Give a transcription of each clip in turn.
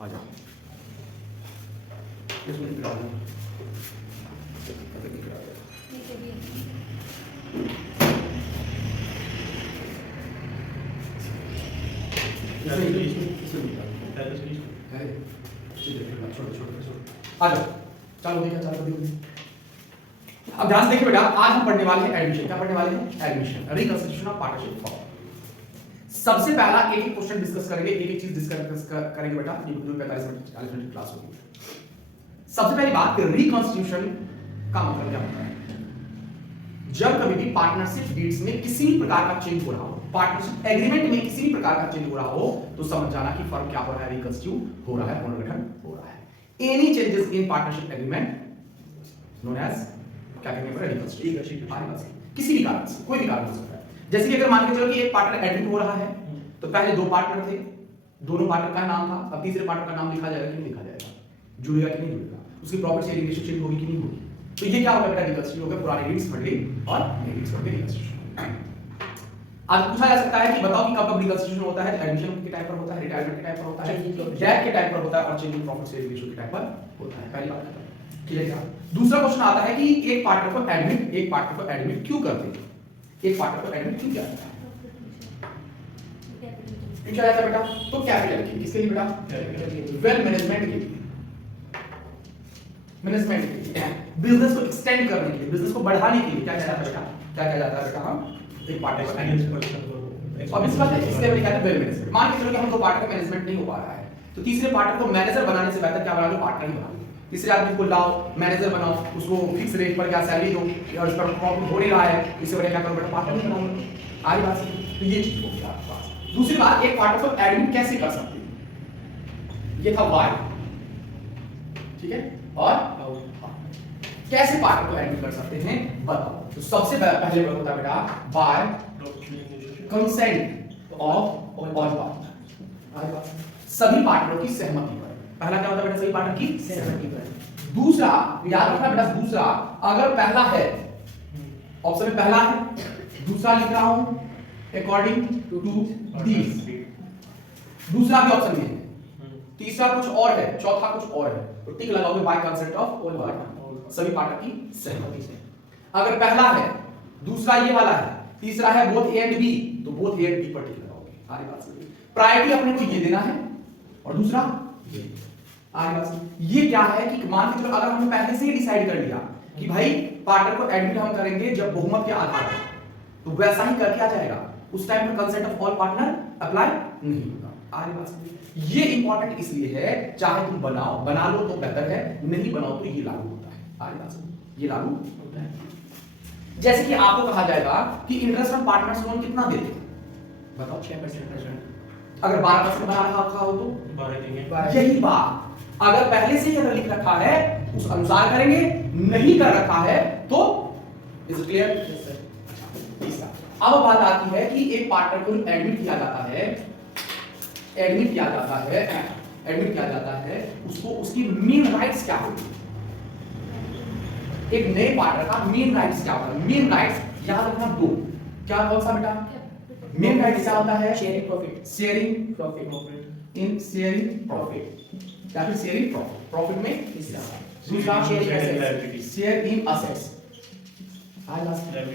आ जाओ इसमें निकला दो आ जाओ चालू देखिए चालू देखिए। अब ध्यान से देखिए बेटा, आज हम पढ़ने वाले हैं एडमिशन। क्या पढ़ने वाले हैं? Admission, reconstruction of partnership form. सबसे पहला एक एक क्वेश्चन डिस्कस करेंगे, एक एक चीज डिस्कस करेंगे बेटा। ये 45 मिनट 40 मिनट की क्लास होगी। सबसे पहली बात, रिकंस्टिट्यूशन का मतलब क्या होता है? जब कभी भी पार्टनरशिप डीड्स में किसी भी प्रकार का चेंज हो रहा हो, पार्टनरशिप एग्रीमेंट में किसी भी प्रकार का चेंज हो रहा हो, तो समझ जाना कि फर्म क्या हो रहा है, रिकंस्टिट्यूट हो रहा है, पुनर्गठन हो रहा है। Any changes in partnership agreement known as क्या कहेंगे? रिकंस्टिट्यूशन। किसी भी कारण से, कोई भी कारण हो सकता है। जैसे कि अगर मान के चलो कि एक पार्टनर एडमिट हो रहा है, तो पहले दो पार्टनर थे, दोनों पार्टनर का नाम था, अब तीसरे पार्टनर का नाम लिखा जाएगा कि नहीं लिखा जाएगा, जुड़ेगा कि नहीं जुड़ेगा, उसकी प्रॉफिट शेयरिंग रेशियो चेंज होगी कि नहीं होगी। तो ये क्या होगा बेटा? रिकंस्टिट्यूट होगा, पुराने रीड्स फंडिंग और नई रीड्स फंडिंग रिकंस्टिट्यूशन। आज पूछा जा सकता है कि बताओ कि कब कब रिकंस्टिट्यूशन होता है? एडमिशन के टाइम पर होता है, रिटायरमेंट के टाइम पर होता है, डेथ के टाइम पर होता है और change in profit sharing ratio के टाइम पर होता है। पहली बात क्लियर है। दूसरा क्वेश्चन आता है कि एक पार्टनर को एडमिट क्यों करते हैं? एक पार्टनर को एडमिट क्यों किया जाता है? क्या जाता है बेटा? तो कैपिटल की, किसके लिए बेटा? वेल मैनेजमेंट के लिए, मैनेजमेंट के लिए, बिजनेस को एक्सटेंड करने के लिए, बिजनेस को बढ़ाने के लिए क्या किया जाता है बेटा? क्या किया जाता है बेटा? हम एक पार्टनर को एडमिट। अब इस बात है, इसलिए मैंने कहा वेल मैनेजमेंट। मान के चलो कि हम दो पार्टनर का मैनेजमेंट नहीं हो पा रहा है, तो तीसरे पार्टनर को मैनेजर बनाने से बेहतर क्या बना लो? पार्टनर ही बना लो। तीसरे आदमी को लाओ, मैनेजर बनाओ, उसको फिक्स रेट पर क्या सैलरी दो, और उस पर प्रॉफिट हो नहीं रहा है, इससे बढ़िया क्या करो बेटा? पार्टनर ही बना लो। आई बात समझ? तो ये चीज होगी आपके पास। दूसरी बात, एक पार्टनर को एडमिट कैसे कर सकते हैं? ये था वाई, ठीक है, और कैसे पार्टनर को एडमिट कर सकते हैं बताओ। तो सबसे पहले होता है बेटा bye consent of all partner, सभी पार्टनरों की सहमति पर। पहला क्या होता है बेटा? सभी पार्टनर की सहमति पर। दूसरा याद रखना बेटा, दूसरा अगर पहला है, ऑप्शन में पहला है, दूसरा लिख रहा हूं अकॉर्डिंग टू दीस, दूसरा भी ऑप्शन में है, तीसरा कुछ और है, चौथा कुछ और है, तो टिक लगाओगे bye consent of all partner, सभी पार्टनर की सहमति से। अगर पहला है, दूसरा ये वाला है, तीसरा है बोथ ए एंड बी, तो बोथ ए एंड बी पर टिक लगाओगे। आगे बात समझिए, प्रायोरिटी अपने को ये देना है और दूसरा ये। आगे बात समझिए, ये क्या है कि मान के चलो अगर हमने पहले से ही डिसाइड कर लिया कि भाई पार्टनर को एडमिट हम करेंगे जब बहुमत के आधार पर, तो वैसा ही करके आ जाएगा, उस टाइम में consent of all partner apply नहीं होगा। आगे बात समझिए, ये इंपॉर्टेंट इसलिए है, चाहे तुम बनाओ, बना लो तो बेहतर है, नहीं बनाओ तो ये लागू होता है। आगे बात समझिए, ये लागू होता है। जैसे कि आपको कहा जाएगा कि इंटरेस्ट ऑन पार्टनर्स लोन कितना देते हैं, बताओ? 6%। अगर 12% बना रखा हो तो 12 यही बात अगर पहले से ही अगर लिख रखा है उस अनुसार करेंगे, नहीं कर रखा है तो इज क्लियर? तीसरा अब बात आती है कि एक पार्टनर को एडमिट किया जाता है, एडमिट किया जाता है, उसको उसकी मेन राइट्स क्या होगी? एक नए पार्टनर का मेन राइट्स क्या होता है? मेन राइट्स याद रखना दो, क्या कौन सा बेटा? मेन राइट्स क्या होता है? Sharing profit, sharing profit in sharing profit, या फिर शेयरिंग प्रॉफिट, प्रॉफिट में हिस्सा। दूसरा sharing assets, share in assets,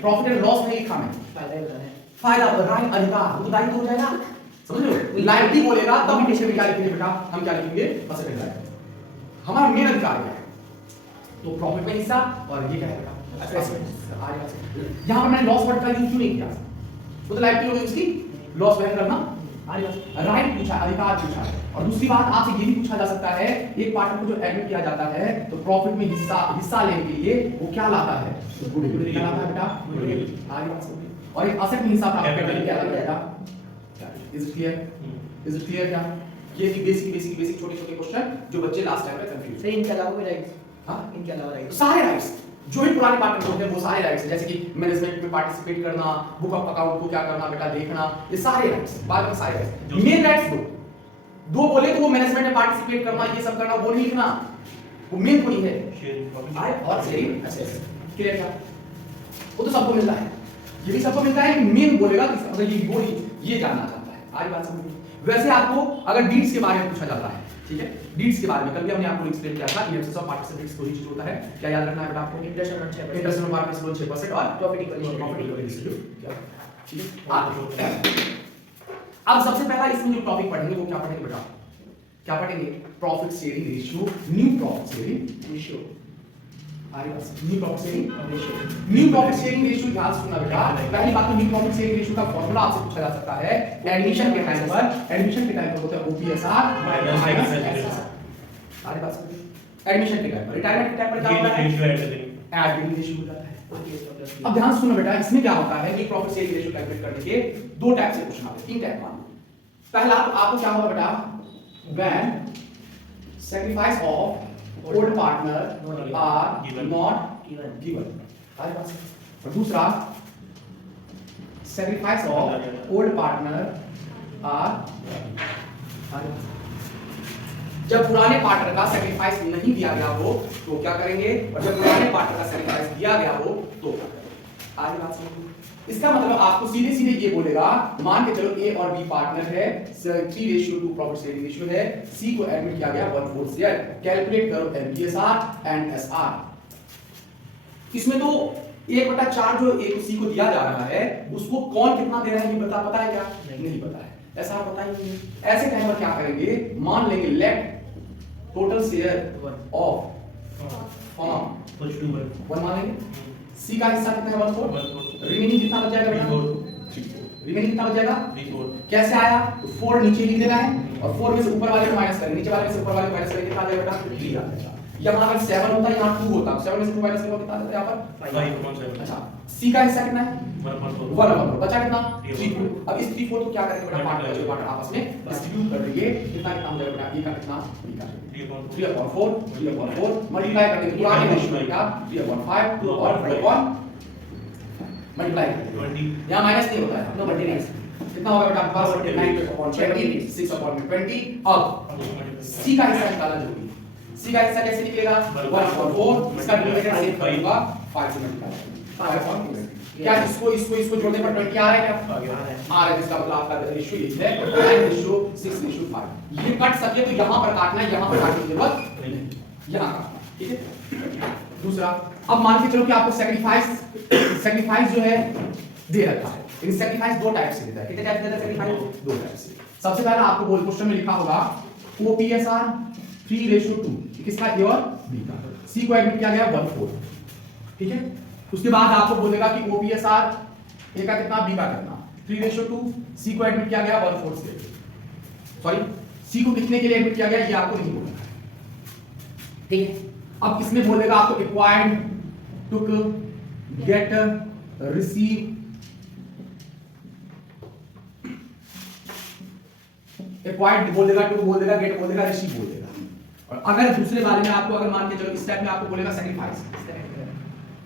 profit and loss नहीं लिखा मैं, फायदा राइट, अधिकार, उत्तरदायित्व हो जाएगा, समझ लो? लायबिलिटी बोलेगा तब हम कैसे क्या लिखेंगे बेटा? हम क्या लिखेंगे? एसेट एंड लायबिलिटी, हमारा मेन अधिकार है तो प्रॉफिट में हिस्सा, और ये क्या है बेटा? एसेट। यहां पर मैंने लॉस वर्ड का यूज क्यों नहीं किया? वो तो लायबिलिटी होगी उसकी, लॉस वहन करना। राइट पूछा, अधिकार पूछा। और दूसरी बात आपसे ये भी पूछा जा सकता है, एक पार्टनर को जो एडमिट किया जाता है तो प्रॉफिट में हिस्सा लेने के लिए वो क्या लाता है? तो गुडविल क्या लाता है बेटा? गुडविल। आगे बात समझिए, और एक असेट में हिस्सा प्राप्त करने के लिए क्या लाता है बेटा? Is it clear? Is it clear? क्या ये भी बेसिक छोटे-छोटे क्वेश्चन जो बच्चे लास्ट टाइम में कंफ्यूज थे। इनके अलावा कोई राइट्स? हां, इनके अलावा राइट्स, सारे राइट्स जो भी पुराने पार्टनर होते हैं वो सारे राइट्स, जैसे कि मैनेजमेंट में पार्टिसिपेट करना, बुक ऑफ अकाउंट को क्या करना बेटा देखना, ये सारे राइट्स, बाद में सारे राइट्स। मेन राइट्स दो बोले तो वो मैनेजमेंट में पार्टिसिपेट करना, ये सब करना, वो नहीं लिखना, वो मेन थोड़ी है। आए और शेयरिंग एसेट्स, क्लियर? क्या वो तो सबको मिलता है, ये भी सबको मिलता है, मेन बोलेगा कि ये जानना चाहता है। आज बात समझ में? वैसे आपको अगर डीड्स के बारे में पूछा जाता है ठीक है। डीड्स के बारे में कल भी हमने आपको एक्सप्लेन किया था, इन एक्सेस ऑफ पार्टिसिपेट्स कोई चीज होता है, क्या याद रखना है बेटा आपको? Interest on 6%, interest on market loan 6% और प्रॉफिट इक्वल डिस्ट्रीब्यूट, ठीक है। अब सबसे पहला इसमें जो टॉपिक पढ़ेंगे वो क्या पढ़ेंगे बेटा? क्या पढ़ेंगे? Profit sharing ratio, new profit sharing ratio. New profit sharing ratio, new profit sharing ratio ध्यान सुनना बेटा। पहली बात तो न्यू प्रॉफिट शेयरिंग रेशियो का फार्मूला आपसे पूछा जा सकता है एडमिशन के टाइम पर होता है ओपीएसआर माइनस एसआर। सारी बात समझिए। एडमिशन के टाइम पर, रिटायरमेंट के टाइम पर क्या होता है? एड गेटिंग रेशियो होता है। अब ध्यान सुनो बेटा, इसमें क्या होता है कि प्रॉफिट शेयरिंग रेशियो कैलकुलेट करने के दो टाइप से क्वेश्चन आते हैं, तीन टाइप मान लो। पहला तो आपको क्या होगा बेटा? when sacrifice of old partner are not given, और दूसरा sacrifice of old partner are, जब पुराने पार्टनर का सैक्रिफाइस नहीं दिया गया हो तो क्या करेंगे, और जब पुराने पार्टनर का सैक्रिफाइस दिया गया हो तो क्या करेंगे? आगे बात समझो। इसका मतलब आपको सीधे सीधे ये बोलेगा, मान के चलो ए और बी पार्टनर है, 3:2 प्रॉफिट शेयरिंग रेशियो है, सी को एडमिट किया गया 1/4 शेयर, कैलकुलेट करो एमपीएसआर एंड एसआर। इसमें तो 1/4 जो ए को सी को दिया जा रहा है उसको कौन कितना दे रहा है ये पता है क्या? नहीं पता है, ऐसा पता ही नहीं। ऐसे टाइम पर क्या करेंगे, मान लेंगे let total share of firm 1 मान लेंगे, सी का हिस्सा कितना है 1/4, रिमेनिंग कितना बच जाएगा बेटा? 3/4। रिमेनिंग कितना बच जाएगा? 3/4। कैसे आया? तो 4 नीचे लिख देना है और 4 में से ऊपर वाले को माइनस करेंगे, नीचे वाले में से ऊपर वाले को माइनस करेंगे, कितना आ जाएगा बेटा? 3 आ जाएगा। यहाँ अगर 7 होता है यहाँ 2 होता, 7 में से 2 माइनस करो कितना आता है यहाँ पर? 5/7। अच्छा, सी का हिस्सा कितना है? 1/4। बचा कितना? 3/4। अब इस 3/4 को क्या करेंगे बेटा? पार्टनर आपस में डिस्ट्रीब्यूट कर देंगे, कितना कितना हो जाएगा बेटा? ए का कितना, बी का 3/4 मल्टीप्लाई कर देंगे पुराने रेशियो का 3/5 2/4 मल्टीप्लाई यहाँ माइनस नहीं होता है, नो मल्टीप्लाई कितना होगा बेटा? आपके पास 9/20 6/20। अब सी का हिस्सा निकालना जरूरी है। सी का हिस्सा कैसे निकलेगा? 1/4, इसका डिनोमिनेटर सेम करूंगा 5 से मल्टीप्लाई, क्या इसको जोड़ने पर 20 आ रहा है? क्या आ रहा है? इसका मतलब आपका रेशियो ये है 9:6:5। ये कट सके तो यहां पर काटना है, यहां पर काटने की जरूरत नहीं, यहां काटना, ठीक है। दूसरा, अब मान के चलो कि आपको सैक्रिफाइस जो है दे रखा है, लेकिन सैक्रिफाइस दो टाइप से देता है। कितने टाइप से देता है सैक्रिफाइस? दो टाइप से। सबसे पहला आपको बोल क्वेश्चन में लिखा होगा ओपीएसआर 3:2, किसका? ए और बी का। सी को एडमिट किया गया 1/4, ठीक है। उसके बाद आपको बोलेगा कि ओपीएसआर ए का कितना, बी का कितना, 3:2, सी को एडमिट किया गया 1/4 से, सॉरी सी को कितने के लिए एडमिट किया गया ये आपको नहीं बोलना है, ठीक है। अब इसमें बोलेगा आपको एक्वायर्ड, टुक, गेट, रिसीव, एक्वायर्ड बोल देगा, टुक बोल देगा, गेट बोल देगा, रिसीव बोल देगा। और अगर दूसरे वाले में आपको अगर मान के चलो इस टाइप में आपको बोलेगा सैक्रिफाइस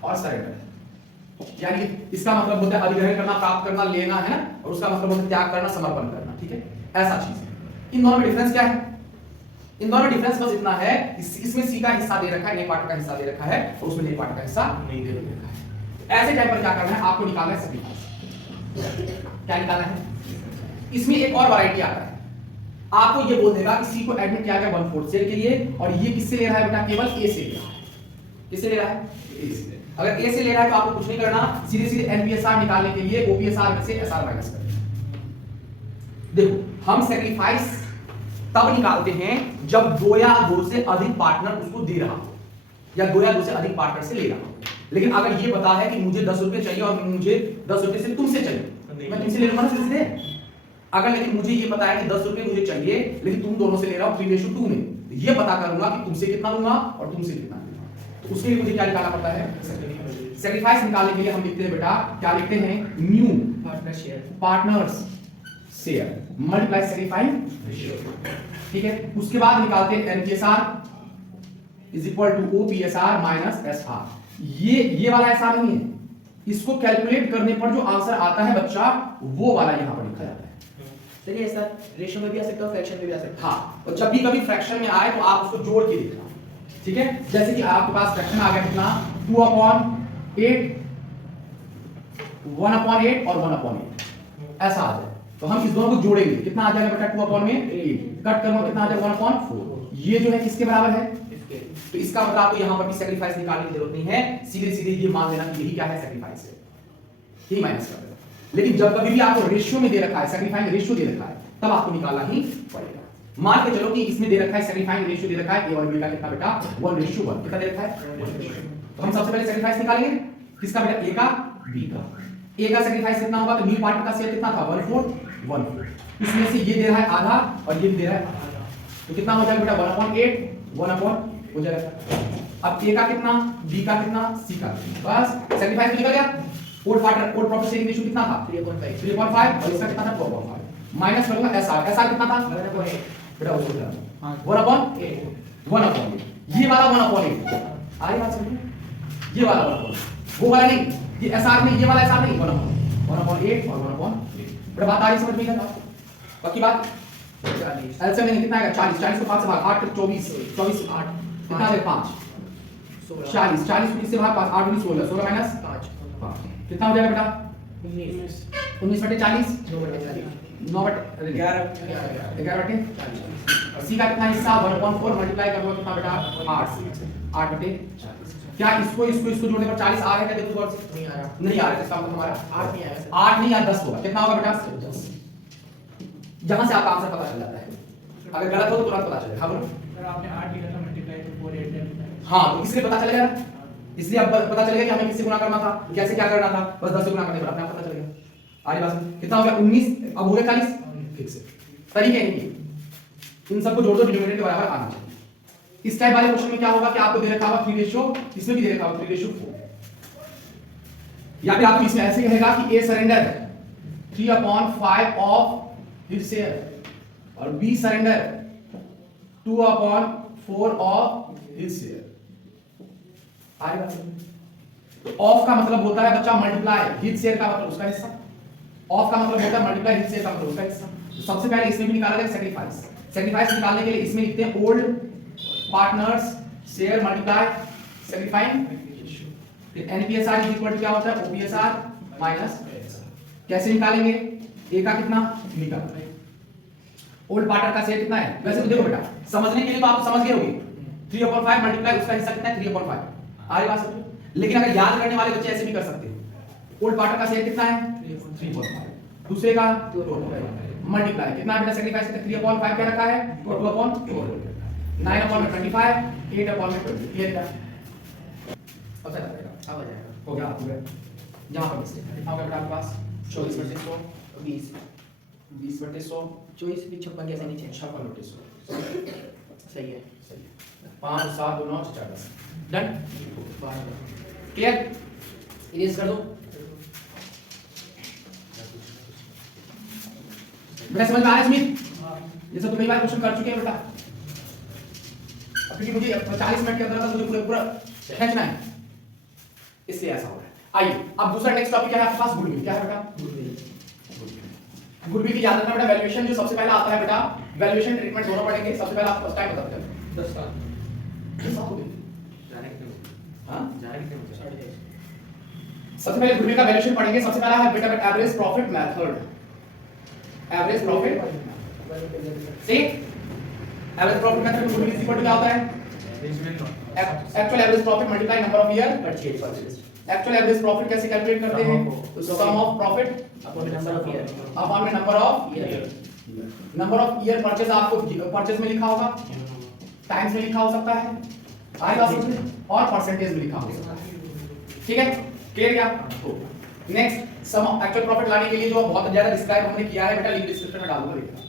और सरेंडर, यानी इसका मतलब होता है अधिग्रहण करना, प्राप्त करना, लेना है, और उसका मतलब होता है त्याग करना, समर्पण करना, ठीक है। ऐसा चीज है। इन दोनों में डिफरेंस क्या है? इन दोनों डिफरेंस बस इतना है, इसमें सी का हिस्सा दे रखा है, ए पार्ट का हिस्सा दे रखा है, और उसमें ए पार्ट का हिस्सा नहीं दे रखा है। ऐसे टाइम पर क्या करना है आपको? निकालना है सैक्रिफाइस। क्या निकालना है? इसमें एक और वैरायटी आता है, आपको ये बोल देगा कि सी को एडमिट किया गया 1/4 शेयर के लिए, और ये किससे ले रहा है बेटा? केवल ए से ले रहा है। किससे ले रहा है? ए से। अगर ए से ले रहा है तो आपको कुछ नहीं करना, सीधे सीधे एनपीएसआर निकालने के लिए ओपीएसआर में से एसआर माइनस कर देना। देखो हम सैक्रिफाइस तब निकालते हैं जब 2 या 2 से अधिक पार्टनर उसको दे रहा हो, या 2 या 2 से अधिक पार्टनर से ले रहा हो। लेकिन अगर ये पता है कि मुझे 10 रुपए चाहिए और मुझे 10 रुपए से तुमसे चाहिए, मैं तुमसे ले लूंगा ना सीधे। अगर लेकिन मुझे ये पता है कि 10 रुपए मुझे चाहिए लेकिन तुम दोनों से ले रहा हो 3:2 में, ये पता करूंगा कि तुमसे कितना लूंगा और तुमसे कितना लूंगा, तो उसके लिए मुझे क्या निकालना पड़ता है? सैक्रिफाइस निकालने के लिए हम लिखते हैं बेटा, क्या लिखते हैं? New partners share multiply sacrifice, ठीक है। उसके बाद निकालते हैं NPSR is equal to OPSR minus SR. ये वाला एसआर नहीं है, इसको कैलकुलेट करने पर जो आंसर आता है बच्चा वो वाला यहां पर लिखा जाता है। चलिए सर, रेशियो में भी आ सकता है, फ्रैक्शन में भी आ सकता है। हाँ, और जब भी कभी फ्रैक्शन में आए तो आप उसको जोड़ के लिखना, ठीक है। जैसे कि आपके पास फ्रैक्शन आ गया कितना? 2/8, 1/8 और 1/8, ऐसा आ जाए तो हम इस दोनों को जोड़ेंगे, कितना आ जाएगा बेटा? 2/8 कट करूंगा कितना आ जाएगा? 1/4। ये जो है किसके बराबर है? इसके तो इसका मतलब आपको यहां पर भी सैक्रिफाइस निकालने की जरूरत नहीं है, सीधे सीधे ये मान लेना कि यही क्या है? सैक्रिफाइस है, यही माइनस कर देना। लेकिन जब कभी भी आपको रेशियो में दे रखा है, सैक्रिफाइस रेशियो दे रखा है, तब आपको निकालना ही पड़ेगा। मान के चलो कि इसमें दे रखा है सैक्रिफाइस रेशियो दे रखा है a और b का कितना बेटा? 1:1 कितना दे रखा है? 1:1। तो हम सबसे पहले सैक्रिफाइस निकालेंगे किसका बेटा? a का b का। a का सैक्रिफाइस कितना होगा? तो न्यू पार्ट का शेयर कितना था? 1/4 इसमें से ये दे रहा है आधा और ये भी दे रहा है आधा, तो कितना हो जाएगा बेटा? 1/8 1/, हो जाएगा। अब a का कितना, b का कितना, c का कितना, बस सैक्रिफाइस निकल गया। ओल्ड प्रॉफिट शेयरिंग रेशियो कितना था? 3.5 और इसका कितना था? 4.5 माइनस करूंगा एसआर कितना था? बेटा उसको जरा 1/8 1/8 ये वाला 1/8 आई बात समझ में? ये वाला 1/8 वो वाला नहीं, ये एसआर नहीं, ये वाला एसआर नहीं, 1/8 और 1/8 बेटा बात आ रही समझ में? क्या पक्की बात? 40 एलसीएम लेंगे कितना आएगा? 40 40 को 5 से भाग 8 के 24 24 से 8 कितना है? 5 40 40 को किससे भाग? 5 8 19 16 16 माइनस 5 कितना हो जाएगा बेटा? 19 19/40 11 सी का कितना हिस्सा? 1/4 मल्टीप्लाई करोगे कितना बेटा? 8/40 क्या इसको जोड़ने पर 40 आ रहा है क्या? देखो गौर से नहीं आ रहा, नहीं आ रहा है, इसका मतलब हमारा 8 नहीं आया सर। 8 नहीं या 10 होगा। कितना होगा बेटा? 10। जहां से आपका आंसर पता चल जाता है, अगर गलत हो तो तुरंत पता चलेगा। हाँ बोलो। सर आपने 8 लिखा था मल्टीप्लाई तो 4 8 लिखा। हाँ तो इसलिए पता चलेगा ना, इसलिए अब पता चलेगा कि हमें किससे गुणा करना था, कैसे क्या करना था, बस 10 से गुणा करने पर अपने आप पता चलेगा। आगे बात कितना हो गया? 19 अब हो गया 40 फिक्स है। तरीके नहीं, इन सबको जोड़ दो, डिनोमिनेटर के बराबर आना चाहिए। इस टाइप वाले क्वेश्चन में क्या होगा कि आपको दे रखा होगा 3:4, इसमें भी दे रखा होगा 3:4, या फिर आपको इसमें ऐसे कहेगा कि ए सरेंडर है 3/5 ऑफ हिज शेयर और B surrender 2/4 of his share. आगे बात तो ऑफ का मतलब होता है बच्चा मल्टीप्लाई, हिज शेयर का मतलब उसका हिस्सा। ऑफ का मतलब होता है मल्टीप्लाई, हिज शेयर का मतलब उसका हिस्सा। तो सबसे पहले इसमें भी निकाला जाएगा सैक्रिफाइस। सैक्रिफाइस निकालने के लिए इसमें लिखते हैं ओल्ड पार्टनर्स शेयर मल्टीप्लाई सैक्रिफाइंग, फिर एनपीएसआर इज इक्वल टू क्या होता है? ओपीएसआर माइनस। कैसे निकालेंगे? ए का कितना, बी का। ओल्ड पार्टनर का शेयर कितना है? वैसे तो देखो बेटा समझने के लिए तो आप समझ गए होंगे 3/5 मल्टीप्लाई उसका हिस्सा कितना है? 3/5। आगे बात समझो। लेकिन अगर याद करने वाले बच्चे ऐसे भी कर सकते हैं। ओल्ड पार्टनर का शेयर कितना है? 3/5, दूसरे का 2/5 मल्टीप्लाई कितना बेटा? सैक्रिफाइस कितना? 3/5 क्या रखा है? 2/4 9/25 8/20 क्लियर क्या? अब चला जाएगा, अब आ जाएगा। हो गया हो गया। यहाँ पर मिस्टेक कितना हो गया बेटा आपके पास? 24/100 20 20/100 24 भी 56 कैसे नीचे 56/100 सही है। सही है। 5 7 2 9 4 10 डन। 12 क्लियर? इरेज कर दो बेटा, समझ में आया स्मिथ? ये सब तो कई बार क्वेश्चन कर चुके हैं बेटा, अब क्योंकि मुझे 40 मिनट के अंदर मुझे पूरा पूरा खींचना है, इसलिए ऐसा हो रहा है। आइए अब दूसरा नेक्स्ट टॉपिक क्या है आपके पास? गुडविल। क्या है बेटा? गुडविल की याद रखना बेटा, वैल्यूएशन जो सबसे पहला आता है बेटा, वैल्यूएशन ट्रीटमेंट दोनों पढ़ेंगे। सबसे पहला आप फर्स्ट टाइम बता बेटा 10 साल 10 साल हो गए। जाने कितने हां जाने कितने 23 सबसे पहले गुडविल का वैल्यूएशन पढ़ेंगे। सबसे पहला है बेटा average profit method. Average profit सी एवरेज प्रॉफिट मेथड में गुडविल इज इक्वल टू क्या होता है? Actual average profit multiply number of year purchase. Actual average profit कैसे कैलकुलेट करते हैं? तो sum of profit upon number of year upon में number of year. Number of year purchase आपको purchase में लिखा होगा, टाइम्स में लिखा हो सकता है, आएगा समझ में, और परसेंटेज में लिखा हो सकता है। ठीक है, क्लियर क्या? नेक्स्ट सम एक्चुअल प्रॉफिट लाने के लिए जो बहुत ज्यादा डिस्क्राइब हमने किया है बेटा, लिंक डिस्क्रिप्शन में डाल दूंगा, देखना।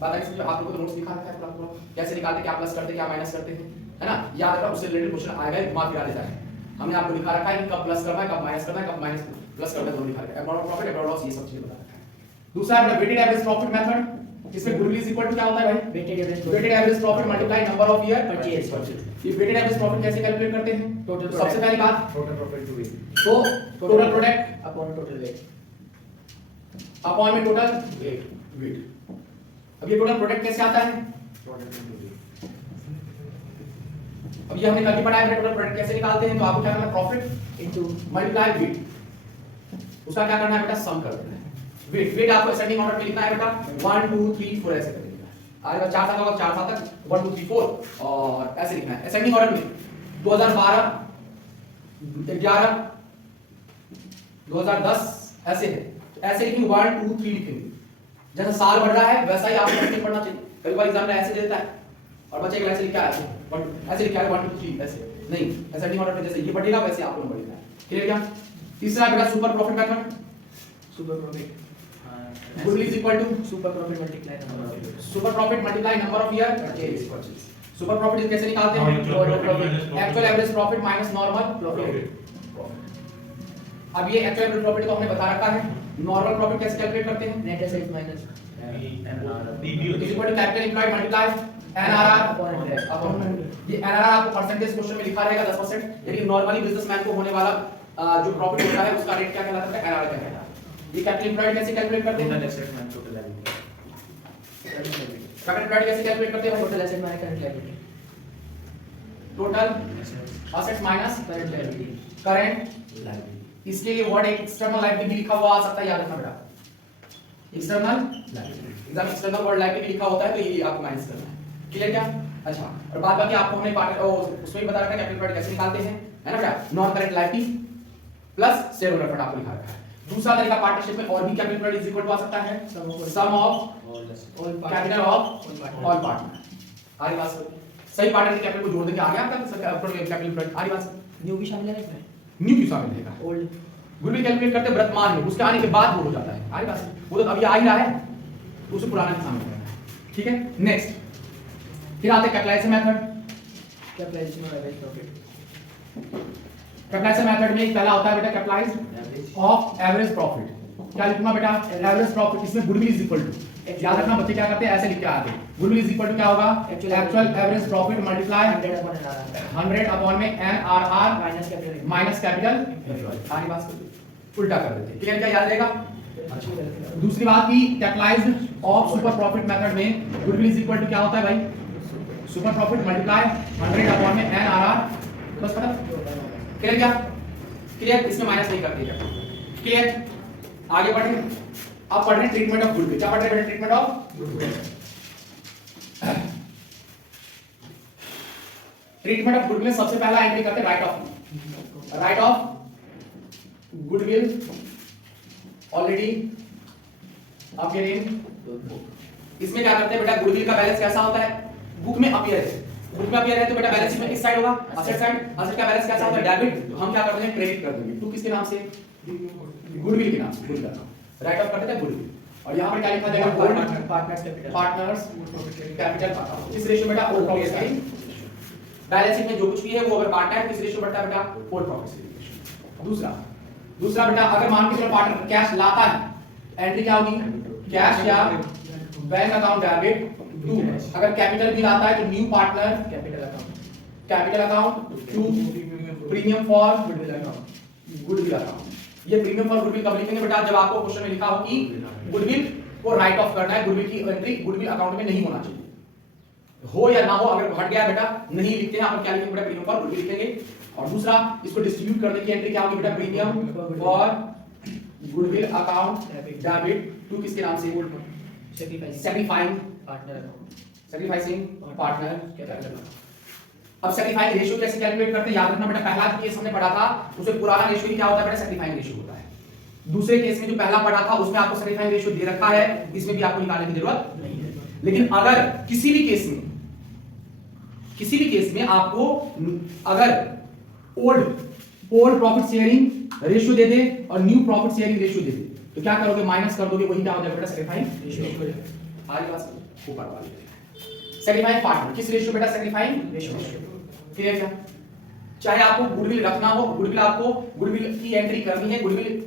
बात है समझो, आप लोगों को नोट्स दिखा रखा है पूरा कैसे निकालते, क्या प्लस करते, क्या माइनस करते हैं, है ना? याद रखना, उससे रिलेटेड क्वेश्चन आएगा, घुमा फिरा देता है। हमने आपको दिखा रखा है कि कब प्लस करना है, कब माइनस करना है, कब माइनस प्लस करना है, दोनों दिखा रखा है। Amount of profit, amount loss, ये सब चीजें बता रखा है। दूसरा है वेटेड एवरेज प्रॉफिट मेथड, इसमें गुडविल इज इक्वल टू क्या होता है भाई? Weighted average profit multiply number of year purchase. ये वेटेड एवरेज प्रॉफिट कैसे कैलकुलेट करते हैं? टोटल सबसे पहली बात टोटल प्रॉफिट टू वेट तो total product upon total weight upon में टोटल वेट। अब ये टोटल प्रोडक्ट कैसे आता है? अब ये हमने कल ही पढ़ा है टोटल प्रोडक्ट कैसे निकालते हैं। तो आपको क्या करना है? प्रॉफिट इनटू मल्टीप्लाई वेट, उसका क्या करना है बेटा? सम कर देना है। वेट आपको असेंडिंग ऑर्डर में लिखना है बेटा, 1 2 3 4 ऐसे करेंगे। आगे 4 7 होगा, 4 7 तक 1 2 3 4 और ऐसे लिखना है असेंडिंग ऑर्डर में 2012 11 2010 ऐसे है, तो ऐसे लिखेंगे 1 2 3 लिखेंगे। जैसा साल बढ़ रहा है वैसा ही आपको नहीं पढ़ना चाहिए। कई बार एग्जाम में ऐसे देता है और बच्चे ऐसे लिखा है ऐसे लिखा है 1 2 3 ऐसे नहीं, असेंडिंग ऑर्डर में जैसे ये बढ़ेगा वैसे आपको बढ़ेगा। क्लियर क्या? तीसरा बेटा super profit method, super profit goodwill is equal to super profit multiply number of year, super profit multiply number of year purchase. Super profit कैसे निकालते हैं? Actual average profit minus normal profit. अब ये actual average profit तो हमने बता रखा है। नॉर्मल प्रॉफिट कैसे कैलकुलेट करते हैं? Net assets minus is equal to capital employed multiply NRR upon ये एनआरआर आपको परसेंटेज क्वेश्चन में लिखा रहेगा 10%, लेकिन नॉर्मली बिजनेसमैन को होने वाला जो प्रॉफिट होता है उसका रेट क्या कहलाता है? एनआरआर कहलाता है। ये कैपिटल एम्प्लॉयड कैसे कैलकुलेट करते हैं? Total asset minus total liability, capital employed कैसे कैलकुलेट करते हैं? Total asset minus current liability, total assets minus current liability, current liability. इसके लिए वर्ड एक एक्सटर्नल लायबिलिटी लिखा हुआ आ सकता है, याद रखना बेटा। External liability, exam external word liability लिखा होता है तो ये आपको माइनस करना है। क्लियर क्या? अच्छा, और बाद बाकी आपको हमने पार्ट उसमें भी बता रखा है कैपिटल एम्प्लॉयड कैसे निकालते हैं, है ना बेटा? Non current liability plus share holder fund आपको लिखा रखा है। दूसरा तरीका पार्टनरशिप में और भी capital employed is equal to आ सकता है sum of capital of all partner. आरी बात समझ? सही पार्टनर के कैपिटल को जोड़ देंगे, आ गया आपका कैपिटल एम्प्लॉयड। आरी बात समझ? न्यू भी शामिल है इसमें, न्यू की शामिल रहेगा। ओल्ड गुडविल कैलकुलेट करते वर्तमान में, उसके आने के बाद वो हो जाता है। आरी बात समझ? वो तो अभी आ ही रहा है तो उसे पुराना के सामने रहेगा। ठीक है, नेक्स्ट फिर आते हैं capitalisation method. Capitalisation of average profit, capitalisation method में पहला होता है बेटा कैपिटलाइज ऑफ एवरेज प्रॉफिट। क्या लिखना बेटा? Average profit. इसमें गुडविल इज इक्वल टू, याद रखना बच्चे क्या करते हैं ऐसे लिख के आते हैं। गुडविल इज इक्वल टू क्या होगा? Actual average profit multiply 100 upon में एनआरआर माइनस कैपिटल एम्प्लॉयड। आगे बात उल्टा कर देते हैं। क्लियर क्या? याद रहेगा। दूसरी बात की capitalise of super profit method में गुडविल इज इक्वल टू क्या होता है भाई? सुपर प्रॉफिट मल्टीप्लाई 100 अपॉन में एनआरआर, बस खत्म। क्लियर क्या? क्लियर? इसमें माइनस नहीं करते क्या? क्लियर? आगे बढ़े। अब पढ़ रहे हैं ट्रीटमेंट ऑफ गुडविल। क्या पढ़ रहे हैं? Treatment of goodwill. Treatment of goodwill सबसे पहला एंट्री करते हैं right of. Right of goodwill already appearing. इसमें क्या करते हैं बेटा? गुडविल का बैलेंस कैसा होता है? बुक में अपीयर है, बुक में अपीयर है तो बेटा बैलेंस शीट में किस साइड होगा? Asset side. असेट का बैलेंस कैसा होता है? डेबिट। तो हम क्या करते हैं? क्रेडिट कर देंगे। टू किसके नाम से? गुडविल के नाम से। गुडविल राइट ऑफ करते हैं गुडविल। और यहां पर क्या लिखा जाएगा? Partners capital, partners capital. किस रेशियो बेटा? ओल्ड प्रॉफिट से। बैलेंस शीट में जो कुछ भी है वो अगर बांटा है किस रेशियो बढ़ता है बेटा? ओल्ड प्रॉफिट से। दूसरा बेटा अगर मान के चलो पार्टनर कैश लाता है, एंट्री क्या होगी? कैश या बैंक अकाउंट डेबिट टू। अगर कैपिटल भी लाता है तो new partner capital account to premium for goodwill account. ये प्रीमियम फॉर गुडविल कब लिखेंगे बेटा? जब आपको क्वेश्चन में लिखा हो कि गुडविल को राइट ऑफ करना है, गुडविल की एंट्री गुडविल अकाउंट में नहीं होना चाहिए। हो या ना हो, अगर हट गया बेटा नहीं लिखते हैं, आप क्या लिखेंगे बेटा? प्रीमियम फॉर गुडविल लिखेंगे। और दूसरा इसको डिस्ट्रीब्यूट करने की एंट्री क्या होगी बेटा? Premium for goodwill account debit to किसके नाम से? Sacrificing partner account, sacrificing partner capital. अब सैक्रिफाइंग रेशियो कैसे कैलकुलेट करते हैं? याद रखना बेटा पहला केस हमने पढ़ा था उसमें पुराना रेशियो क्या होता है बेटा? सैक्रिफाइंग रेशियो होता है। दूसरे केस में जो पहला पढ़ा था उसमें आपको सैक्रिफाइंग रेशियो दे रखा है, इसमें भी आपको निकालने की जरूरत नहीं है। लेकिन अगर किसी भी केस में आपको अगर ओल्ड प्रॉफिट शेयरिंग रेशियो दे दे और न्यू प्रॉफिट शेयरिंग रेशियो दे दे तो क्या करोगे? माइनस कर दोगे, वही क्या हो जाएगा बेटा? सैक्रिफाइंग रेशियो। आगे बात ऊपर वाली सैक्रिफाइंग पार्टनर किस रेशियो बेटा? सैक्रिफाइंग रेशियो। क्लियर क्या? चाहे आपको गुडविल रखना हो, गुडविल की एंट्री करनी है, गुडविल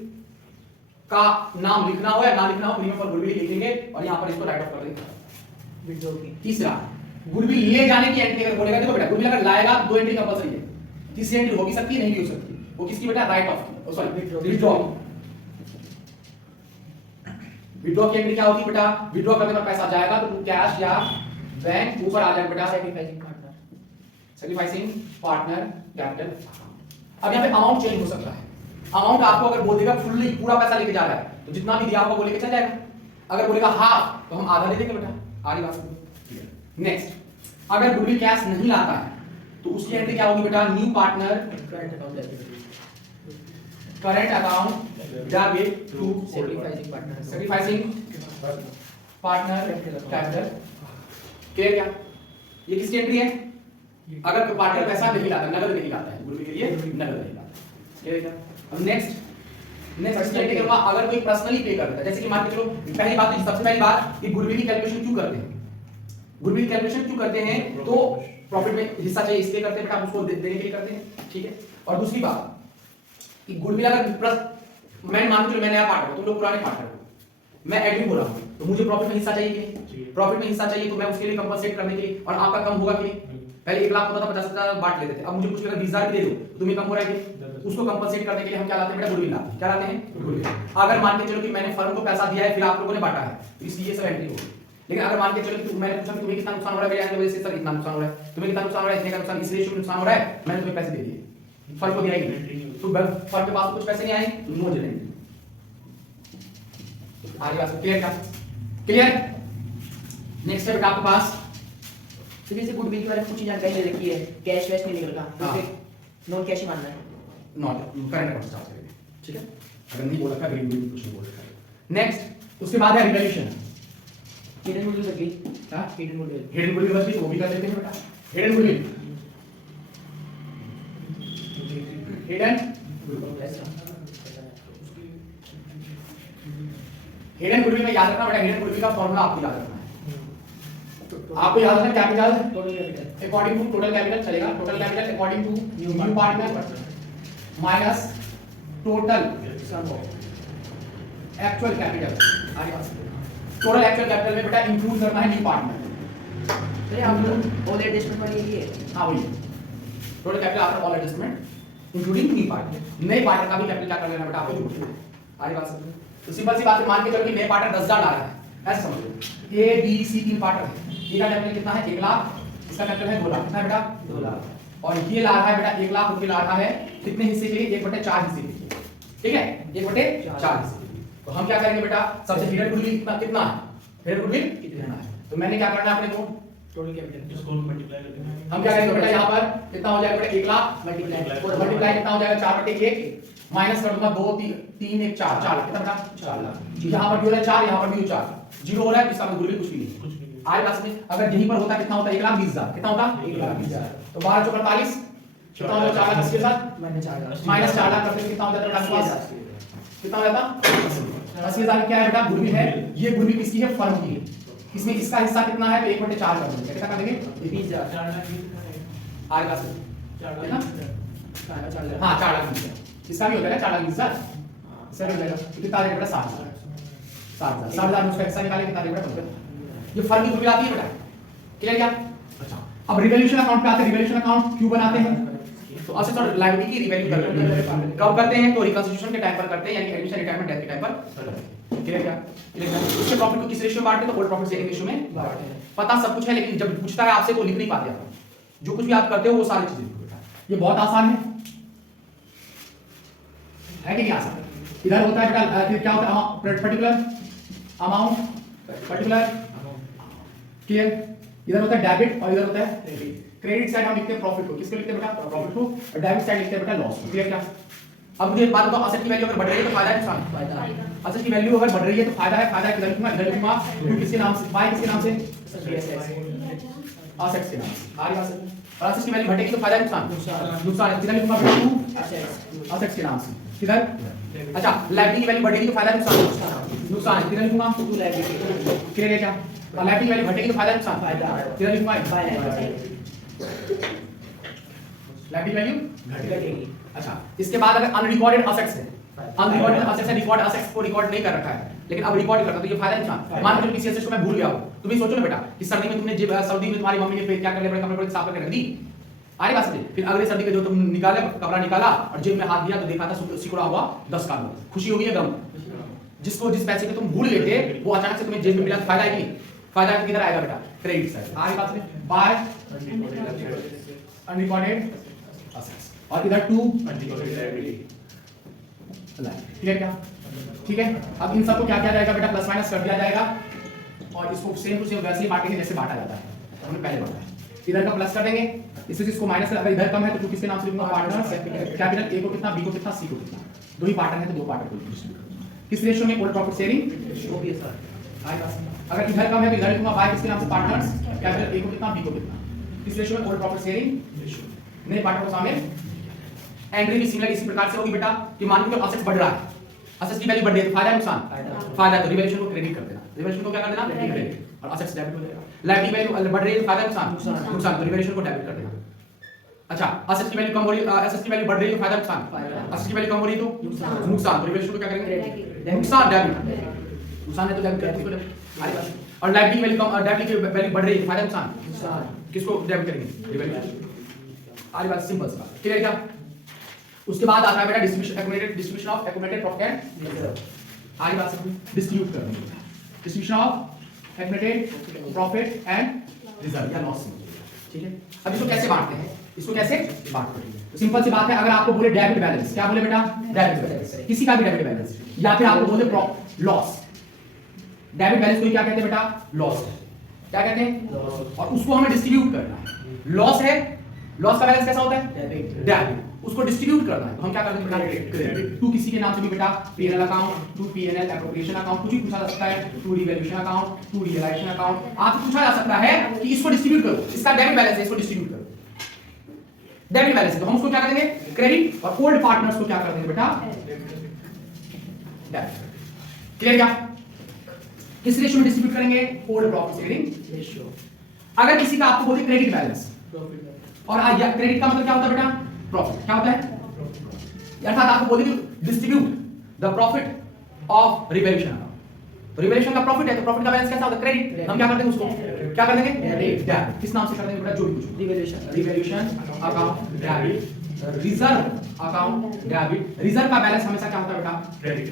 का नाम लिखना हो या ना लिखना हो, प्रीमियम फॉर गुडविल लिखेंगे और यहां पर इसको राइट ऑफ कर देंगे। विड्रॉ की। तीसरा गुडविल ले जाने की एंट्री अगर बोलेगा, देखो बेटा गुडविल अगर लाएगा तो दो एंट्री कंपलसरी है। तीसरी एंट्री हो भी सकती है, नहीं भी हो सकती। वो किसकी बेटा? राइट ऑफ की, सॉरी विड्रॉ। विड्रॉ की एंट्री क्या होगी बेटा? विड्रॉ करने पर पैसा जाएगा तो कैश या बैंक ऊपर आ जाएगा बेटा? Sacrificing partner capital. अब यहाँ पे अमाउंट चेंज हो सकता है। अमाउंट आपको अगर बोल देगा फुल्ली पूरा पैसा लेके जा रहा है तो जितना भी दिया होगा वो लेके चल जाएगा। अगर बोलेगा हाफ तो हम आधा दे देंगे बेटा। आगे बात नेक्स्ट अगर गुडविल कैश नहीं लाता है तो उसकी एंट्री क्या होगी बेटा, new partner current account current account debit to sacrificing partner sacrificing partner capital. Clear क्या? ये किसकी एंट्री है? अगर पार्टनर पैसा नहीं लाता, नगद नहीं लाता है, गुडविल के लिए नगद नहीं लाता। क्लियर क्या? अब नेक्स्ट इसकी एंट्री करूंगा अगर कोई पर्सनली पे कर देता है, जैसे कि मान के चलो पहली बात, सबसे पहली बात कि गुडविल की कैलकुलेशन क्यों करते हैं, गुडविल कैलकुलेशन क्यों करते हैं, तो प्रॉफिट में हिस्सा चाहिए इसलिए करते हैं बेटा, आप उसको देने के लिए करते हैं, ठीक है। और दूसरी बात कि गुडविल अगर प्लस मैं मान के चलो मैं नया पार्टनर हूं, तुम लोग पुराने पार्टनर हो, मैं एग्री हो रहा हूं, तो मुझे प्रॉफिट में हिस्सा चाहिए कि नहीं, प्रॉफिट में हिस्सा चाहिए, तो मैं उसके लिए कंपनसेट करने के लिए, और आपका कम होगा कि नहीं, पहले 1 लाख होता था 50,000 बांट लेते थे, अब मुझे कुछ अगर 20,000 दे दो तो तुम्हें कम हो रहा है कि उसको कंपनसेट करने के लिए हम क्या लाते हैं बेटा, गुडविल लाते हैं। क्या लाते हैं? गुडविल। अगर मान के चलो कि मैंने फर्म को पैसा दिया है फिर आप लोगों ने बांटा है, तो इसलिए ये सब एंट्री होगी। लेकिन अगर मान के चलो कि मैंने पूछा कि तुम्हें कितना नुकसान हो रहा है मेरे आने की वजह से, सर इतना नुकसान हो रहा है, तुम्हें कितना नुकसान हो रहा है, इतने का नुकसान, इस रेशियो में नुकसान हो रहा है, मैंने तुम्हें पैसे दे दिए, फर्म को दिया ही नहीं, तो फर्म के पास कुछ पैसे नहीं आए तो मुझे देंगे। आगे बात क्लियर क्या? क्लियर? नेक्स्ट है बेटा आपके पास तो जैसे गुडविल के बारे में कुछ जानकारी दे रखी है, कैश वैश नहीं निकल रहा, तो हाँ। फिर नॉन कैश ही मानना है। नॉट करंट अकाउंट स्टार्ट करेंगे, ठीक है। अगर नहीं बोल रखा है गुडविल कुछ नहीं बोल रखा है। नेक्स्ट उसके बाद है रिवैल्यूएशन। हिडन गुडविल लग गई, हां हिडन गुडविल, हिडन गुडविल बस भी वो भी कर देते हैं बेटा। Hidden goodwill, hidden hidden goodwill में याद रखना बेटा, हिडन गुडविल का फॉर्मूला आपको याद रखना है, आपको याद रखना capital total capital according to total capital चलेगा, total capital according to new partner minus total sum of actual capital. आगे बात टोटल एक्चुअल कैपिटल में बेटा इंक्लूड करना है न्यू पार्टनर। अरे आप लोग ऑल एडजस्टमेंट वाली यही है। हां वही total capital after all adjustment including new partner. नए पार्टनर का भी कैपिटल क्या कर लेना बेटा, आपको जोड़ देना। आगे बात समझो, तो सिंपल सी बात है, मान के चलो कि नए पार्टनर 10,000 ला रहा है, ऐसे समझो ए बी सी 3 पार्टनर है, ए का कैपिटल कितना है 1 लाख, इसका कैपिटल है 2 लाख, कितना है बेटा 2 लाख, और ये ला रहा है बेटा 1 लाख रुपए ला रहा है कितने हिस्से के लिए, 1/4 हिस्से के लिए, ठीक है 1/4 हिस्से के लिए। तो हम क्या करेंगे बेटा, सबसे हिडन गुडविल कितना है, हिडन गुडविल कितना है, तो मैंने क्या करना है अपने को टोटल कैपिटल इसको मल्टीप्लाई कर देना। हम क्या करेंगे बेटा, यहाँ पर कितना हो जाएगा बेटा 1 लाख मल्टीप्लाई कितना हो जाएगा 4/1 माइनस कर दूंगा 2 3 1 4 4 कितना बेटा 4 लाख। यहाँ पर भी हो रहा है 4, यहाँ पर भी 4, जीरो हो रहा है, इसका मतलब गुडविल कुछ भी नहीं। कुछ नहीं। आगे बात में अगर यहीं पर होता कितना होता 1,20,000 कितना होता 1,20,000, तो 12 × 45 कितना हो जाता 4 लाख, इसके साथ माइनस 4 लाख, माइनस 4 लाख करते कितना हो जाता बेटा आपके पास, कितना हो जाता 80,000। क्या है बेटा गुडविल है, ये गुडविल किसकी है, फर्म की है, इसमें इसका हिस्सा कितना है तो 1/4 कर देंगे, कितना कर देंगे 20,000 4 लाख की कितना है? आगे बात 4 कितना? लाख 4 लाख हाँ 4 लाख 20,000 इसका भी हो जाएगा 4 लाख 20,000 सर हो जाएगा, तो कितना आ जाएगा बेटा 60,000 60,000 में उसका हिस्सा निकालेंगे कितना आ जाएगा बेटा, ये फर्म की गुडविल आती है बेटा। क्लियर क्या? अच्छा अब रिवैल्यूएशन अकाउंट पे आते हैं, रिवैल्यूएशन अकाउंट क्यों बनाते हैं, तो असेट और लायबिलिटी की रिवैल्यू करते हैं, कब करते हैं तो रिकंस्ट्रक्शन के टाइम पर करते हैं, यानी एडमिशन रिटायरमेंट डेथ के टाइम पर। क्लियर क्या? क्लियर क्या? उसके प्रॉफिट को किस रेशियो में बांटते हैं, तो ओल्ड प्रॉफिट शेयरिंग रेशियो में बांटते हैं। पता सब कुछ है, लेकिन जब पूछता है आपसे तो लिख नहीं पाते आप, जो कुछ भी आप करते हो वो सारी चीजें लिखो बेटा। ये बहुत आसान है कि नहीं आसान? इधर होता है बेटा फिर क्या होता है पर्टिकुलर अमाउंट, पर्टिकुलर क्लियर, इधर होता है डेबिट और इधर होता है क्रेडिट। क्रेडिट साइड हम लिखते हैं प्रॉफिट को, किसको लिखते हैं बेटा प्रॉफिट को, और डेबिट साइड लिखते हैं बेटा लॉस को। क्लियर क्या? अब मुझे एक बात बताओ, असेट की वैल्यू अगर बढ़ रही है तो फायदा है नुकसान, फायदा असेट की वैल्यू अगर बढ़ रही है तो फायदा है, फायदा किधर लिखूंगा इधर लिखूंगा, क्योंकि किसके नाम से बाय किसके नाम से असेट्स के नाम से। आगे बात समझो, और असेट्स की वैल्यू घटेगी तो फायदा है नुकसान, नुकसान है, किधर लिखूंगा बेटा टू असेट्स के नाम से, किधर अच्छा लायबिलिटी की वैल्यू बढ़ेगी तो फायदा है नुकसान, नुकसान है, किधर लिखूंगा टू लायबिलिटी, क्लियर है क्या? और लायबिलिटी की वैल्यू घटेगी तो फायदा है नुकसान, फायदा किधर लिखूंगा बाय लायबिलिटी वैल्यू घटेगी। अच्छा इसके बाद अगर अनरिकॉर्डेड असेट्स है, अनरिकॉर्डेड असेट्स है, रिकॉर्ड असेट्स को रिकॉर्ड नहीं कर रखा है लेकिन अब रिकॉर्ड करता तो ये फायदा नुकसान। मान लो किसी असेट को मैं भूल गया हूं, तुम ही सोचो ना बेटा कि सर्दी में तुमने सर्दी में तुम्हारी मम्मी ने फिर क्या कर लिया, कपड़े साफ करके रख दी, आगे बात समझे, फिर अगले सर्दी के जो तुम निकाले कपड़ा निकाला और जेब में हाथ दिया तो देखा था सिकुड़ा हुआ 10 का नोट, खुशी होगी या गम? जिसको जिस पैसे को तुम भूल गए थे वो अचानक से तुम्हें जेब में मिला, फायदा है कि नहीं? फायदा किधर आएगा बेटा क्रेडिट साइड। आगे बात समझे, बाय अनरिकॉर्डेड असेट्स और इधर टू क्लियर क्या? ठीक है, अब इन सबको क्या किया जाएगा बेटा प्लस माइनस कर दिया जाएगा और इसको सेम टू सेम वैसे ही बांटेंगे जैसे बांटा जाता है। हमने पहले बताया। इधर का प्लस कर देंगे, इससे इसको माइनस, अगर इधर कम है तो 2 किसके नाम से लिखूंगा? पार्टनर्स। कैपिटल ए को कितना, बी को कितना, सी को कितना, दो ही पार्टनर है तो दो पार्टनर को किस रेशियो में? Old profit sharing. अगर इधर कम है तो इधर लिखूंगा बाय किसके नाम से? पार्टनर्स। कैपिटल ए को कितना, बी को कितना, किस रेशियो में? Old profit sharing ratio. नए पार्टनर को शामिल। एंट्री भी सिमिलर इसी प्रकार से होगी बेटा कि मान लो असेट्स बढ़ रहा है, असेट्स की वैल्यू बढ़ रही है तो फायदा है नुकसान? फायदा। तो रिवैल्यूएशन को क्रेडिट कर देना, रिवैल्यूएशन को क्या कर देना? क्रेडिट, और असेट्स डेबिट हो जाएगा। लायबिलिटी वैल्यू बढ़ रही है तो फायदा है नुकसान? नुकसान, तो रिवैल्यूएशन को डेबिट कर देना। अच्छा, असेट्स की वैल्यू कम हो रही है, असेट्स की वैल्यू बढ़ रही है तो फायदा नुकसान? असेट्स की वैल्यू कम हो रही है तो नुकसान, तो रिवैल्यूएशन को क्या करेंगे? नुकसान डेबिट, नुकसान है तो डेबिट करेंगे। और लायबिलिटी की वैल्यू कम, लायबिलिटी की वैल्यू बढ़ रही है तो फायदा नुकसान? किसको डेबिट करेंगे? रिवैल्यूएशन। आगे बात सिंपल सी बात, क्लियर क्या? उसके बाद आता है बेटा distribution, accumulated distribution of accumulated profit and reserve. आगे बात समझ, डिस्ट्रीब्यूट करना है distribution of accumulated profit and reserve या लॉस, ठीक है? अब इसको कैसे बांटते हैं, इसको कैसे बांटते हैं? तो सिंपल सी बात है, अगर आपको बोले डेबिट बैलेंस, क्या बोले बेटा? डेबिट बैलेंस, किसी का भी डेबिट बैलेंस, या फिर आपको बोले लॉस। डेबिट बैलेंस को क्या कहते हैं बेटा? लॉस। क्या कहते हैं? और उसको हमें डिस्ट्रीब्यूट करना है। लॉस है, लॉस का बैलेंस कैसा होता है? डेबिट। उसको डिस्ट्रीब्यूट करना है तो हम क्या करते हैं बेटा? क्रेडिट। टू किसी के नाम से भी बेटा PNL account, to PNL appropriation account, कुछ भी पूछा जा सकता है, to revaluation account, to realisation account, आपसे पूछा जा सकता है कि इसको डिस्ट्रीब्यूट करो, इसका डेबिट बैलेंस है, इसको डिस्ट्रीब्यूट करो। डेबिट बैलेंस तो हम उसको क्या कर देंगे? क्रेडिट, और ओल्ड पार्टनर्स को क्या कर देंगे बेटा? डेबिट। क्लियर क्या? किस रेशियो में डिस्ट्रीब्यूट करेंगे? Old profit sharing ratio. अगर किसी का आपको बोले क्रेडिट बैलेंस, और क्रेडिट का मतलब क्या होता है बेटा? प्रॉफिट। क्या होता है? अर्थात आपको बोले distribute the profit of revaluation account, तो रिवैल्यूएशन का प्रॉफिट है तो प्रॉफिट का बैलेंस कैसा होता है? क्रेडिट। हम क्या करते हैं उसको? क्या कर देंगे? डेबिट। किस नाम से कर देंगे बेटा? जो भी कुछ, revaluation account debit, reserve account debit. Reserve का बैलेंस हमेशा क्या होता है बेटा? Credit.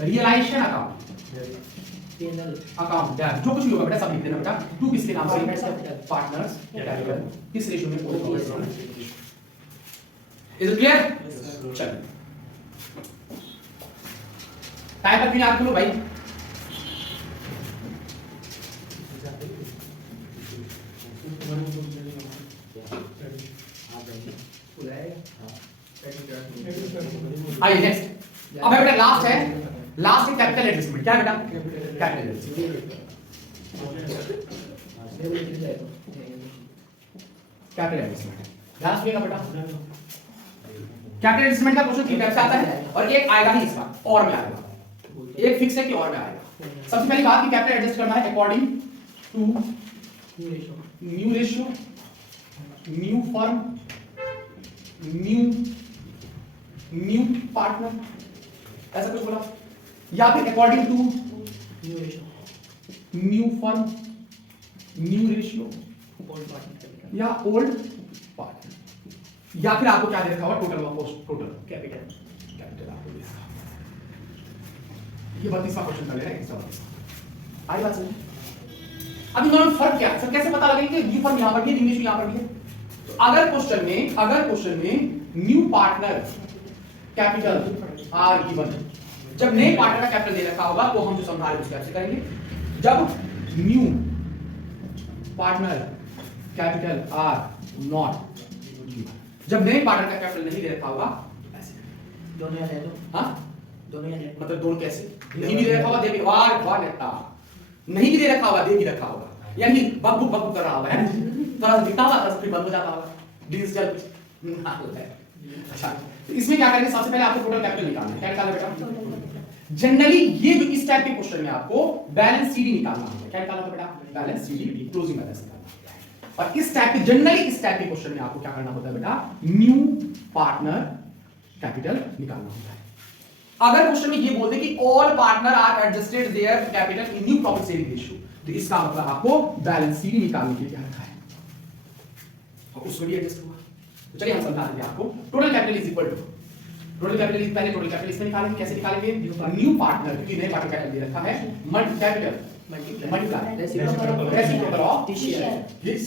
Realisation account account debit, जो कुछ भी होगा बेटा सब लिख देना बेटा। टू किसके नाम से? पार्टनर्स। कैपिटल किस रेशियो में? Is it clear? चलिए टाइम पर भी आप लो भाई। आइए नेक्स्ट, अब बेटा लास्ट है, लास्ट है कैपिटल एडजस्टमेंट। क्या बेटा? Capital adjustment. कैपिटल एडजस्टमेंट ध्यान रखिएगा बेटा। कैपिटल एडजस्टमेंट का क्वेश्चन 3 टाइप से आता है, और एक आएगा ही इसका और में आएगा, एक फिक्स है कि और में आएगा। सबसे पहली बात कि कैपिटल एडजस्ट करना है according to new ratio, new firm, new partner, ऐसा कुछ बोला, या फिर according to new firm, new ratio या ओल्ड पार्टनर, या फिर आपको क्या दे रखा होगा? टोटल कैपिटल आपको दे रखा। ये 32वां क्वेश्चन का ले रहे हैं, आई बात समझ। अब इन दोनों में फर्क क्या है? सर कैसे पता लगेगा कि न्यू फर्म यहां पर भी है, न्यू रेशियो यहां पर भी है? तो अगर क्वेश्चन में new partner capital R given, जब नए पार्टनर का कैपिटल दे रखा होगा तो हम जो समझा रहे हैं उसके ऐसे करेंगे। जब new partner capital R not, जब नए पार्टनर का कैपिटल नहीं दे रखा होगा ऐसे दोनों याद है तो? हाँ दोनों याद है मतलब दोनों कैसे? नहीं भी दे रखा होगा, दे भी, वार लेता, नहीं भी दे रखा होगा, दे भी रखा होगा, यानी बकबुक कर रहा होगा, है थोड़ा सा दिखता होगा, फिर बंद हो जाता होगा, डिजिटल है। अच्छा, तो इसमें क्या करेंगे? सबसे पहले आपको टोटल कैपिटल निकालना है। क्या निकालना बेटा? जनरली ये जो इस टाइप के क्वेश्चन में आपको बैलेंस सीडी निकालना होगा। क्या निकालना होगा बेटा? बैलेंस सीडी, क्लोजिंग बैलेंस निकालना होता है। और इस टाइप के जनरली इस टाइप के क्वेश्चन में आपको क्या करना होता है बेटा? न्यू पार्टनर कैपिटल निकालना होता है। अगर क्वेश्चन में ये बोलते कि all partner are adjusted their capital in new profit sharing ratio, तो इसका मतलब आपको बैलेंस सीडी निकालने के लिए क्या रखा है, और उसको भी एडजस्ट होगा। तो चलिए हम समझा देंगे आपको। Total capital is equal to, total capital is, पहले टोटल कैपिटल इसमें निकालेंगे। कैसे निकालेंगे? न्यू पार्टनर, क्योंकि नए पार्टनर कैपिटल दे रखा है, multi capital multiply reciprocal of this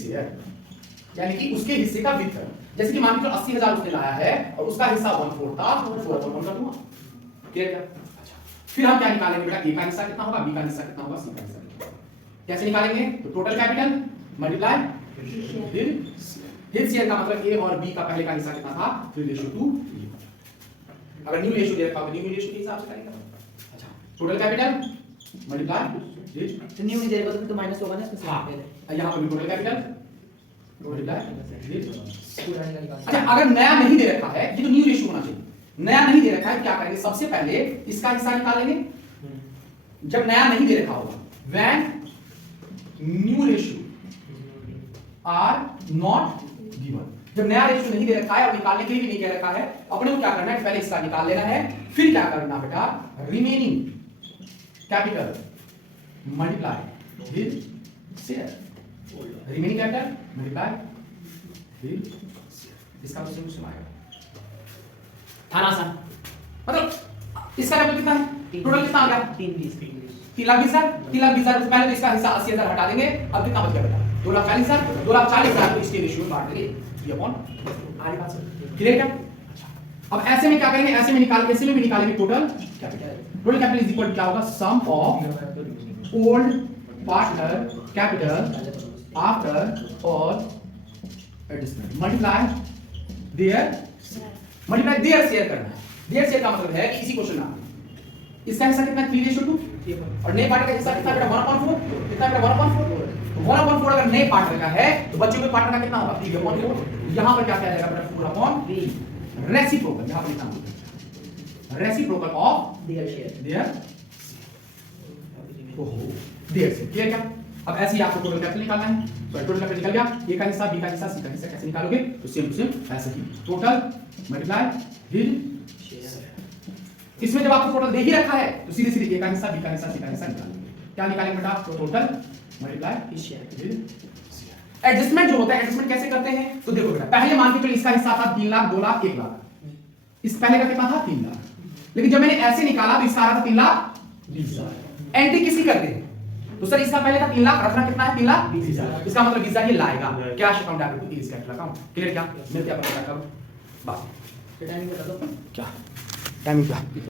share, यानी कि उसके हिस्से का वितरण। जैसे कि मान लो 80,000 उसने लाया है और उसका हिस्सा 1/4 था, 4/1 कर दूंगा। क्लियर क्या? अच्छा, फिर हम क्या निकालेंगे बेटा? ए का हिस्सा कितना होगा, बी का हिस्सा कितना होगा, सी का हिस्सा कितना होगा। कैसे निकालेंगे? तो टोटल कैपिटल मल्टीप्लाई फिर शेयर का मतलब ए और बी का पहले का हिस्सा कितना था 3:2। अगर न्यू रेशियो दे रखा हो तो न्यू रेशियो के हिसाब से करेंगे। अच्छा टोटल कैपिटल मल्टीप्लाई तो न्यू नहीं दे रहा तो माइनस होगा ना इसमें से हाँ पहले। यहाँ पर भी टोटल कैपिटल मल्टीप्लाई। पुराने का निकाल। अच्छा अगर नया नहीं दे रखा है, ये तो न्यू रेशियो होना चाहिए, नया नहीं दे रखा है क्या करेंगे, सबसे पहले इसका हिस्सा निकालेंगे जब नया नहीं दे रखा होगा, when new ratio are not given. जब नया रेशियो नहीं दे रखा है और निकालने के लिए भी नहीं कह रखा है, अपने को क्या करना है, पहले इसका निकाल लेना है, फिर क्या करना बेटा, remaining capital multiply with share, remaining capital multiply with share. इसका तो सेम आएगा थाना सा मतलब इसका कैपिटल कितना है, टोटल कितना आ गया 3,20,000। 3,20,000 से पहले तो इसका हिस्सा 80,000 हटा देंगे, अब कितना बच गया बेटा 2,40,000। 2,40,000 को इसके रेशियो में बांट देंगे, ये अपॉन आगे बात से क्लियर क्या। अच्छा अब ऐसे में क्या करेंगे, ऐसे में भी निकालेंगे total capital. Total capital is equal क्या होगा, sum of old partner capital after all adjustment multiply their share करना है। देयर शेयर का मतलब है कि इसी क्वेश्चन में इसका हिस्सा कितना 3:2 और नए पार्टनर का हिस्सा कितना बेटा 1/4, कितना बेटा 1/4। 1/4 अगर नए पार्टनर का है तो बच्चे हुए पार्टनर का कितना होगा 3/4। यहां पर क्या किया जाएगा बेटा 4/3 रेसिप्रोकल, यहां पर लिखना होगा reciprocal of their share. Their ओहो देयर शेयर क्लियर क्या। अब ऐसे ही आपको टोटल कैपिटल निकालना है, तो टोटल कैपिटल निकल गया, ए का हिस्सा बी का हिस्सा सी का हिस्सा कैसे निकालोगे, तो सेम टू सेम ऐसे ही टोटल मल्टीप्लाई विद इसमें जब आपको टोटल दे ही रखा है तो सीधे सीधे ए का हिस्सा बी का हिस्सा सी का हिस्सा निकालेंगे। क्या निकालेंगे बेटा, total multiply share with adjustment जो होता है, एडजस्टमेंट कैसे करते हैं, तो देखो बेटा पहले मान के चलो इसका हिस्सा था 3 लाख 2 लाख 1 लाख, इस पहले का कितना था 3 लाख, लेकिन जब मैंने ऐसे निकाला तो इसका आ रहा था 3,20,000। एंट्री किसी करते हैं तो सर इसका पहले था 3 लाख, रखना कितना है 3,20,000, इसका मतलब 20,000 ये लाएगा cash account debit two is capital account. Clear क्या, मिलते हैं अपन क्या करो बस टाइमिंग बता दो क्या टाइमिंग क्या